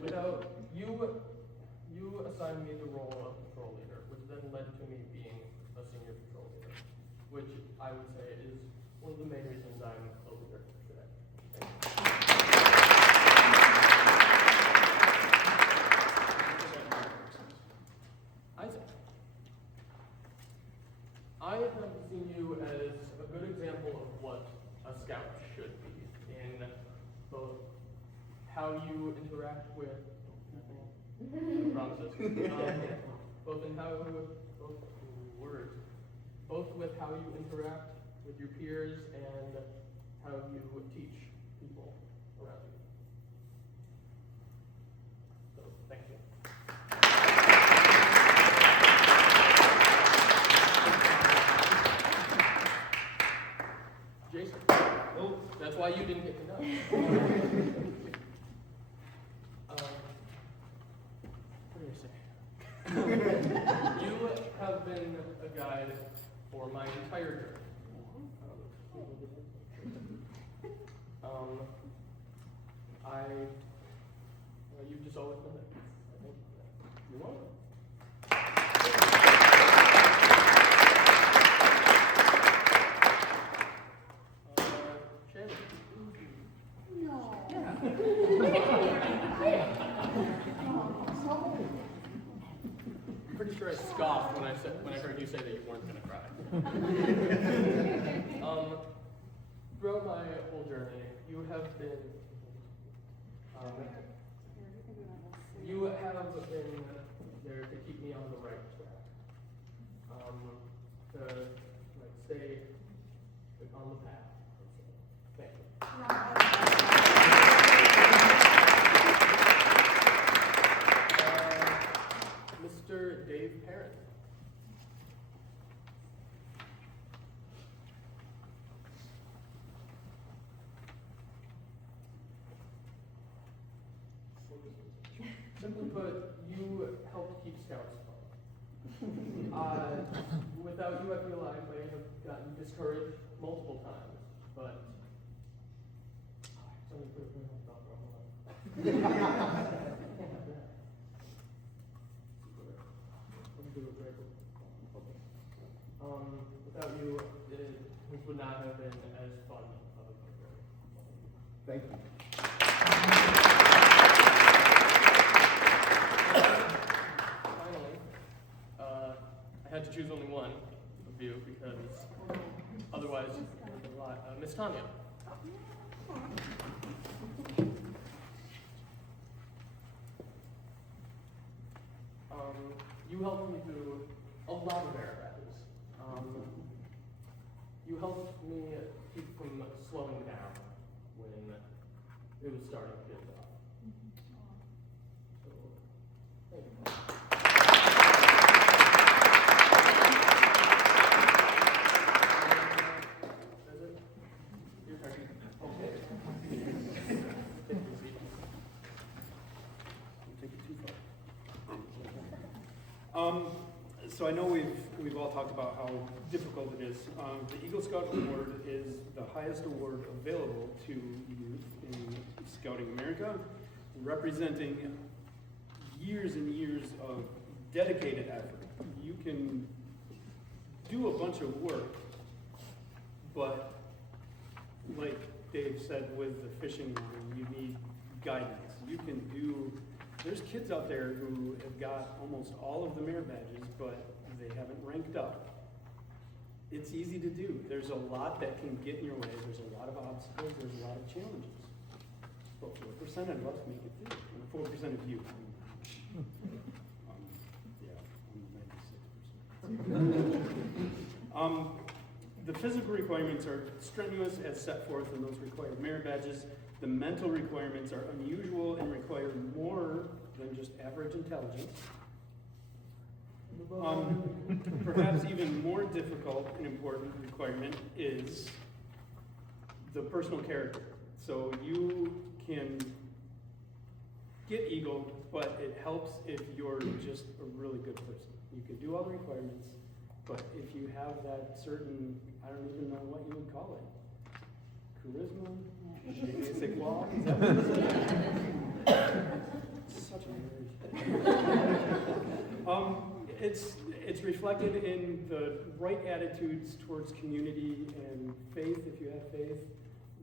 Without you assigned me the role of patrol leader, which then led to me being a senior patrol leader, which I would say is one of the main reasons I'm a leader today. Isaac, I have seen you as a good example of what a scout should be in both how you interact with promises, both in how both with how you interact with your peers and how you teach people around you. So thank you. Jason. Oh, that's why you didn't get to know. What do I say? You have been a guide for my entire journey. You've just always been there. I think. You're welcome. Shannon. No. I'm pretty sure I scoffed when I heard you say that you weren't going to cry. Throughout my whole journey, you have been there to keep me on the right track. To stay on the path. Thank you. Mr. Dave Parent. Simply put, you helped keep Scouts fun. Without you, I feel I may have gotten discouraged multiple times, but without you, this would not have been as fun of a program. Thank you. Finally, I had to choose only one of you because otherwise it would have been a lot. Miss Tanya. You helped me through a lot of air badges. You helped me keep from slowing down when it was starting to get tough. So, thank you. That's it? Your turn. Okay. Take your seat. Take it too far. So I know we've all talked about how difficult it is. The Eagle Scout Award is the highest award available to youth in Scouting America, representing years and years of dedicated effort. You can do a bunch of work, but like Dave said with the fishing line, you need guidance. You can do, there's kids out there who have got almost all of the merit badges, but they haven't ranked up. It's easy to do. There's a lot that can get in your way. There's a lot of obstacles. There's a lot of challenges. But 4% of us make it through. 4% of you. I'm the physical requirements are strenuous as set forth in those required merit badges. The mental requirements are unusual and require more than just average intelligence. Perhaps even more difficult and important requirement is the personal character. So you can get Eagle, but it helps if you're just a really good person. You can do all the requirements, but if you have that certain, I don't even know what you would call it, charisma, je ne sais quoi. Is that what it is? Such a nerd. It's reflected in the right attitudes towards community and faith, if you have faith,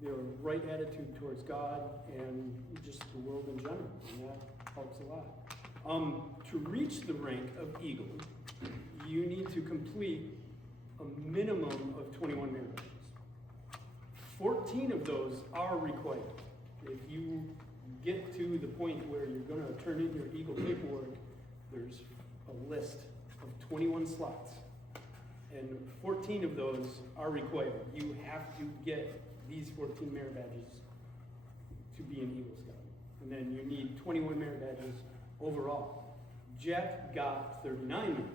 the right attitude towards God and just the world in general, and that helps a lot. To reach the rank of Eagle, you need to complete a minimum of 21 merit badges. 14 of those are required. If you get to the point where you're going to turn in your Eagle paperwork, there's a list of 21 slots, and 14 of those are required. You have to get these 14 merit badges to be an Eagle Scout. And then you need 21 merit badges overall. Jack got 39 merit badges.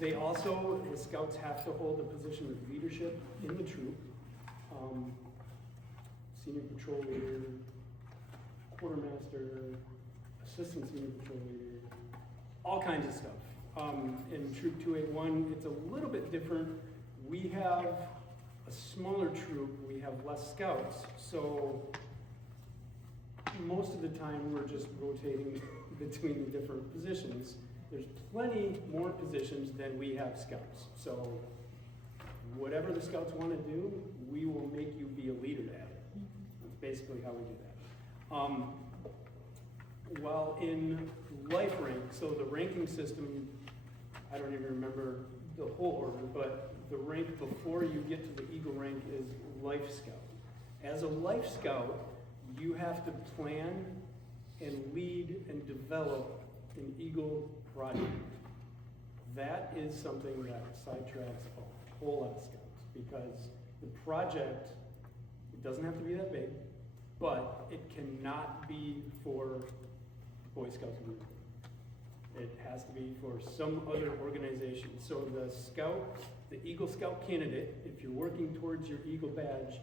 They also, the Scouts have to hold the position of leadership in the troop. Senior patrol leader, quartermaster, assistant senior patrol leader, all kinds of stuff. In Troop 281, it's a little bit different. We have a smaller troop, we have less scouts, so most of the time we're just rotating between the different positions. There's plenty more positions than we have scouts. So whatever the scouts want to do, we will make you be a leader at it. That's basically how we do that. While in life rank, so the ranking system, I don't even remember the whole order, but the rank before you get to the Eagle rank is Life Scout. As a Life Scout, you have to plan and lead and develop an Eagle project. That is something that sidetracks a whole lot of scouts, because the project, it doesn't have to be that big, but it cannot be for Boy Scouts of America. It has to be for some other organization. So the scout, the Eagle Scout candidate, if you're working towards your Eagle badge,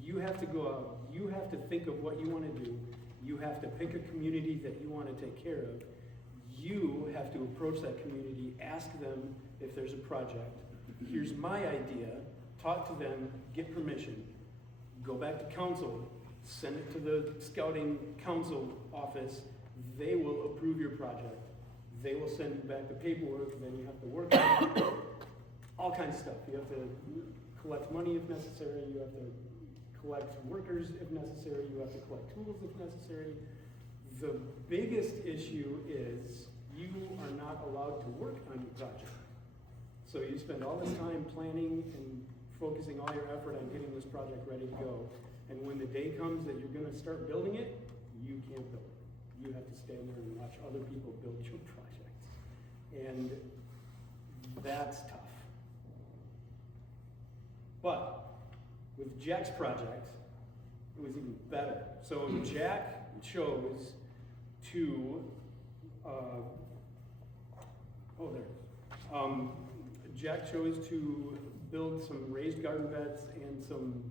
you have to go out, you have to think of what you want to do, you have to pick a community that you want to take care of, you have to approach that community, ask them if there's a project, here's my idea, talk to them, get permission, go back to council, send it to the scouting council office, they will approve your project. They will send you back the paperwork, then you have to work on it. All kinds of stuff. You have to collect money if necessary, you have to collect workers if necessary, you have to collect tools if necessary. The biggest issue is you are not allowed to work on your project. So you spend all this time planning and focusing all your effort on getting this project ready to go. And when the day comes that you're gonna start building it, you can't build it. You have to stand there and watch other people build your projects. And that's tough. But with Jack's project, it was even better. So Jack chose to, Jack chose to build some raised garden beds and some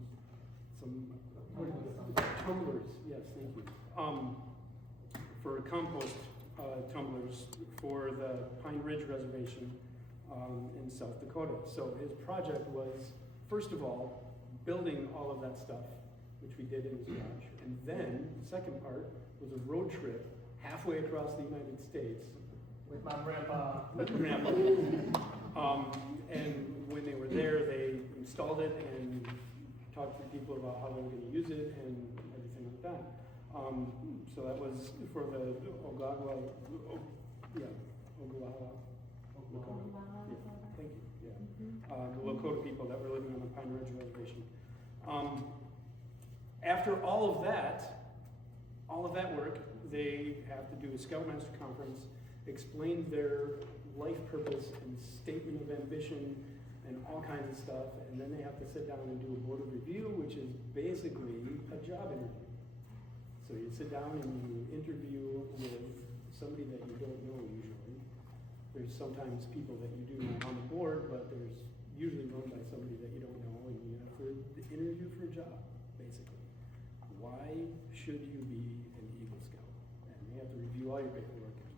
tumblers. Yes, thank you. For compost tumblers for the Pine Ridge Reservation in South Dakota. So his project was, first of all, building all of that stuff, which we did in his garage. And then the second part was a road trip halfway across the United States. With my grandpa. With grandpa. And when they were there, they installed it and talked to people about how they were going to use it and everything like that. So that was for the Oglala. Yeah, thank you. Yeah, the Lakota people that were living on the Pine Ridge Reservation. After all of that work, they have to do a Scoutmaster Conference, explain their life purpose and statement of ambition and all kinds of stuff, and then they have to sit down and do a board of review, which is basically a job interview. So you sit down and you interview with somebody that you don't know usually. There's sometimes people that you do know on the board, but there's usually run by somebody that you don't know, and you have to interview for a job, basically. Why should you be an Eagle Scout? And they have to review all your paperwork and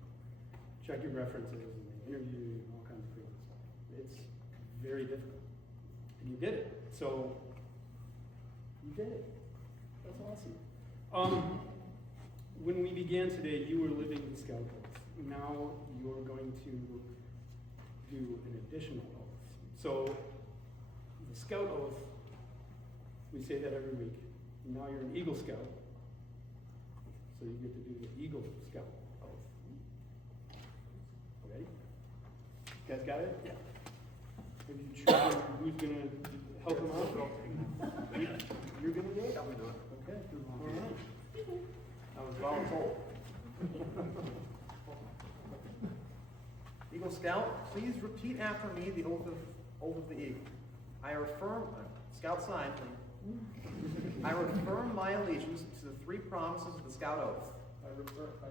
check your references, and they interviewing and all kinds of crazy stuff. It's very difficult. And you did it. So, you did it. That's awesome. When we began today, you were living the Scout Oath. Now you're going to do an additional oath. So, the Scout Oath, we say that every week. Now you're an Eagle Scout, so you get to do the Eagle Scout Oath. Ready? You guys got it? Yeah. Have you chosen who's gonna help them out? You're gonna do it? I'm gonna do it. Okay. All right. I was voluntold. Eagle Scout, please repeat after me the oath of the Eagle. I affirm, Scout sign, please. I reaffirm my allegiance to the three promises of the Scout Oath. I reaffirm my.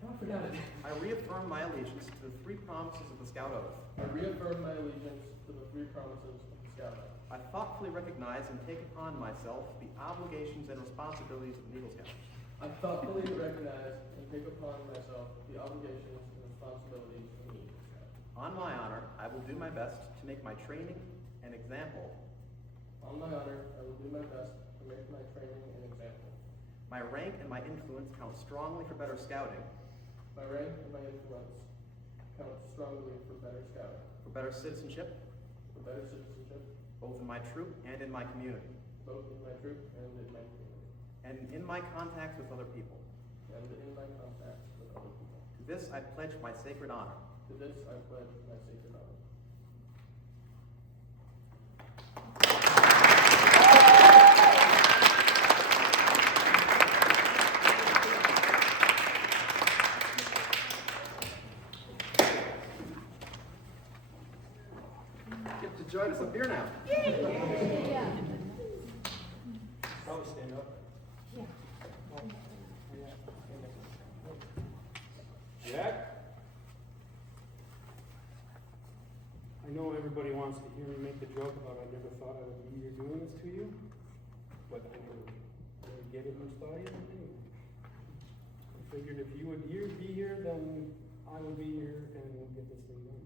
I forgot it. I reaffirm my allegiance to the three promises of the Scout Oath. I reaffirm my allegiance to the three promises of the Scout Oath. I thoughtfully recognize and take upon myself the obligations and responsibilities of an Eagle Scout. I thoughtfully recognize and take upon myself the obligations and responsibilities of an Eagle Scout. On my honor, I will do my best to make my training an example. On my honor, I will do my best to make my training an example. My rank and my influence count strongly for better scouting. My rank and my influence count strongly for better scouting. For better citizenship, For better citizenship, both in my troop and in my community. both in my troop and in my community. And in my contacts with other people. And in my contacts with other people. To this I pledge my sacred honor. To this I pledge my sacred honor. Get to join us up here now. Probably stand up. Jack? I know everybody wants to hear me make the joke about I never thought I would be here doing this to you, but I never really gave it much thought either. Anyway. I figured if you would be here, then I would be here and we'll get this thing done.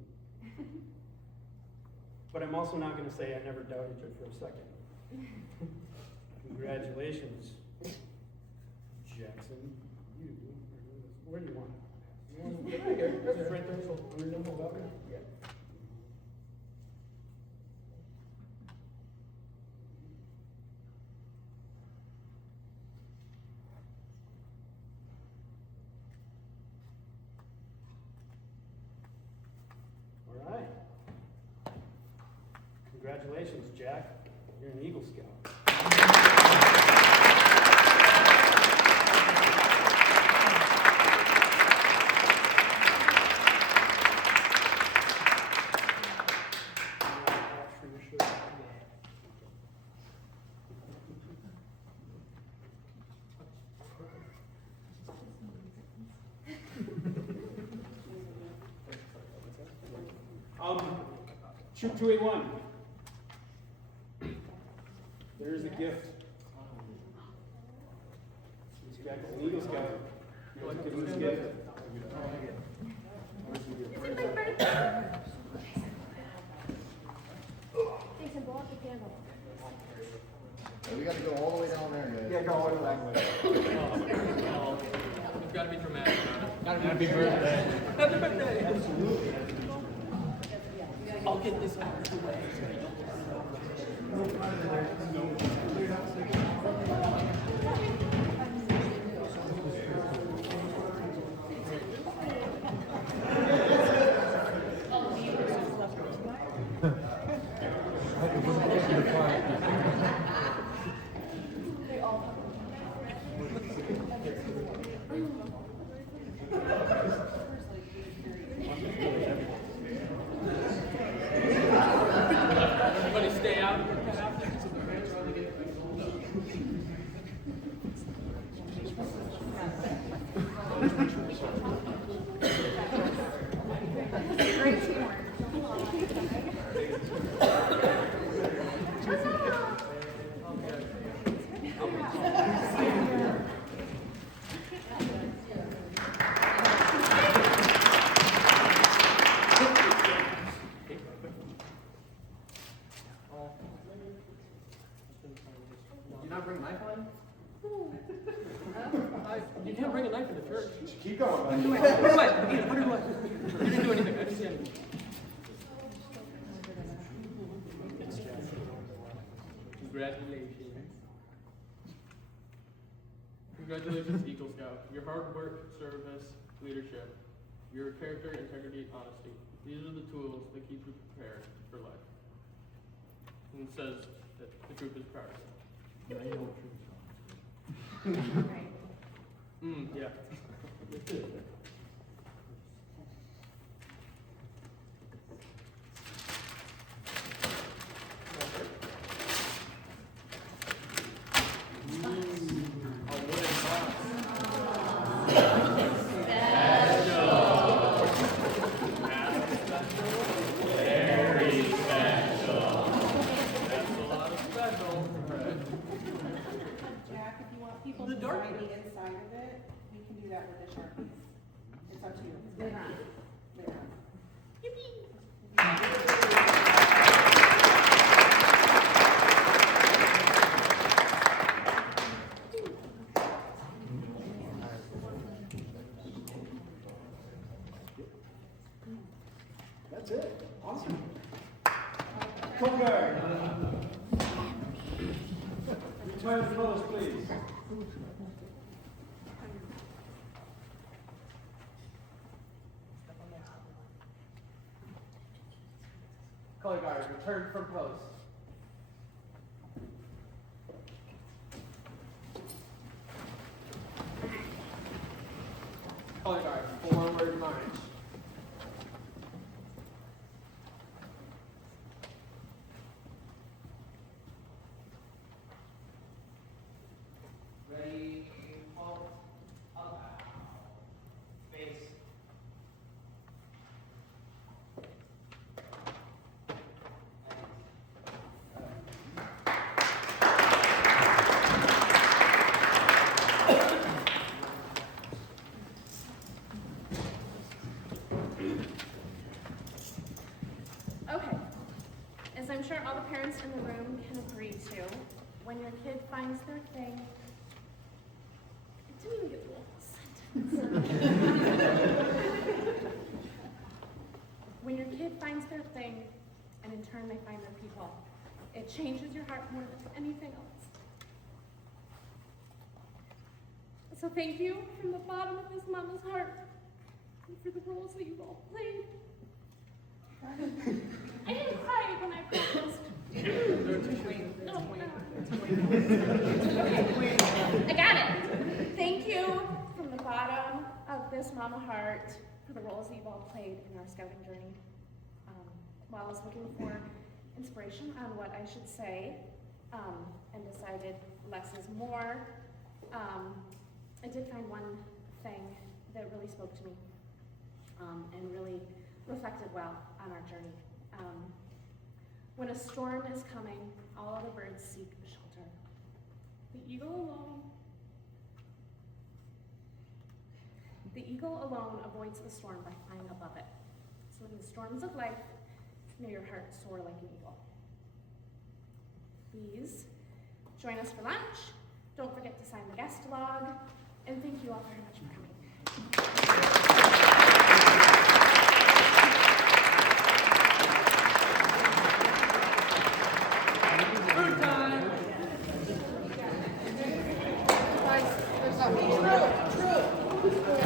But I'm also not going to say I never doubted you for a second. Congratulations, Jackson. Where do you want it? Right here. It's right there, so underneath the button. Yeah. All right. Congratulations, Jack. You're an Eagle Scout. Troop 281. There's a gift. He's got an Eagle Scout. You want to give him this gift? Jason, blow out the candle. We got to go all the way down there, guys. Yeah, go all the way back. We've got to be dramatic about it. Happy birthday. Happy birthday. Absolutely. I'll get this out of the way. Everybody stay out. Great teamwork. not bring a knife on? You can't bring a knife into church. Keep going. Put it away. Put it away. Put it away. You didn't do anything. I didn't see anything. Congratulations. Congratulations, Eagle Scout. Your hard work, service, leadership, your character, integrity, honesty. These are the tools that keep you prepared for life. And it says that the troop is proud of you. Yeah. Jack, if you want people to sign the inside of it, we can do that with the Sharpies. It's up to you. Later on. Later on. That's it. Awesome. Cover. Return to colors, please. Color guard, return from post. Color guard, forward march. Ready, halt, up, face. Okay, as I'm sure all the parents in the room can agree to, when your kid finds their thing, I didn't even get the whole sentence. When your kid finds their thing, and in turn they find their people, it changes your heart more than anything else. So thank you from the bottom of this mama's heart for the roles that you've all played. I didn't cry when I promised. No. Okay, I got it. Thank you from the bottom of this mama heart for the roles that you've all played in our scouting journey. While I was looking for inspiration on what I should say, and decided less is more, I did find one thing that really spoke to me, and really reflected well on our journey. When a storm is coming, all the birds seek shelter. The eagle alone avoids the storm by flying above it. So in the storms of life, may your heart soar like an eagle. Please join us for lunch. Don't forget to sign the guest log. And thank you all very much for coming. Food time! Guys, there's a true.